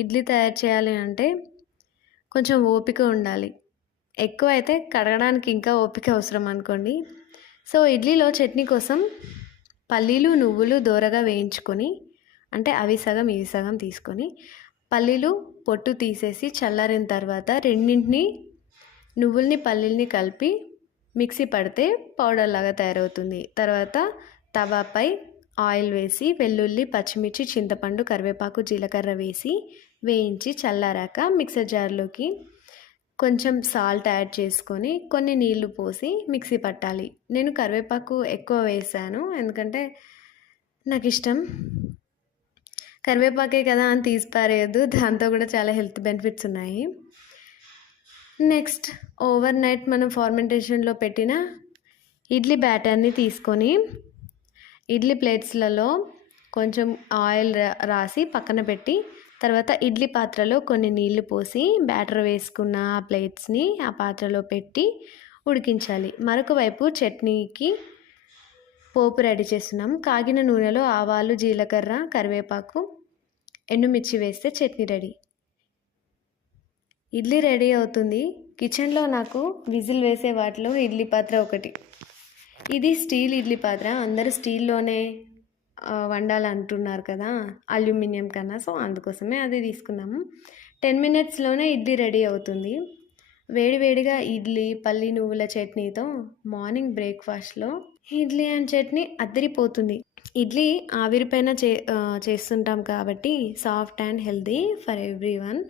ఇడ్లీ తయారు చేయాలి అంటే కొంచెం ఓపిక ఉండాలి. ఎక్కువైతే కడగడానికి ఇంకా ఓపిక అవసరం అనుకోండి. సో, ఇడ్లీలో చట్నీ కోసం పల్లీలు, నువ్వులు దోరగా వేయించుకొని, అంటే అవి సగం, ఇవి సగం తీసుకొని, పల్లీలు పొట్టు తీసేసి చల్లారిన తర్వాత రెండింటిని నువ్వుల్ని, పల్లీల్ని కలిపి మిక్సీ పడితే పౌడర్ లాగా తయారవుతుంది. తర్వాత తవాపై ఆయిల్ వేసి వెల్లుల్లి, పచ్చిమిర్చి, చింతపండు, కరివేపాకు, జీలకర్ర వేసి వేయించి చల్లారాక మిక్సర్ జార్లోకి కొంచెం సాల్ట్ యాడ్ చేసుకొని కొన్ని నీళ్లు పోసి మిక్సీ పట్టాలి. నేను కరివేపాకు ఎక్కువ వేసాను ఎందుకంటే నాకు ఇష్టం. కరివేపాకే కదా అని తీసి పారేయొద్దు, దాంతో కూడా చాలా హెల్త్ బెనిఫిట్స్ ఉన్నాయి. నెక్స్ట్ ఓవర్ నైట్ మనం ఫార్మెంటేషన్లో పెట్టిన ఇడ్లీ బ్యాటర్ని తీసుకొని ఇడ్లీ ప్లేట్స్లలో కొంచెం ఆయిల్ రాసి పక్కన పెట్టి, తర్వాత ఇడ్లీ పాత్రలో కొన్ని నీళ్లు పోసి బ్యాటర్ వేసుకున్న ఆ ప్లేట్స్ని ఆ పాత్రలో పెట్టి ఉడికించాలి. మరొక వైపు చట్నీకి పోపు రెడీ చేస్తున్నాం. కాగిన నూనెలో ఆవాలు, జీలకర్ర, కరివేపాకు, ఎండుమిర్చి వేస్తే చట్నీ రెడీ. ఇడ్లీ రెడీ అవుతుంది. కిచెన్లో నాకు విజిల్ వేసే వాటిలో ఇడ్లీ పాత్ర ఒకటి. ఇది స్టీల్ ఇడ్లీ పాత్ర. అందరూ స్టీల్లోనే వండాలంటున్నారు కదా అల్యూమినియం కన్నా, సో అందుకోసమే అది తీసుకున్నాము. 10 మినిట్స్లోనే ఇడ్లీ రెడీ అవుతుంది. వేడివేడిగా ఇడ్లీ, పల్లి నువ్వుల చట్నీతో మార్నింగ్ బ్రేక్ఫాస్ట్లో ఇడ్లీ అండ్ చట్నీ అదిరిపోతుంది. ఇడ్లీ ఆవిరిపైన చేస్తుంటాం కాబట్టి soft and healthy for everyone.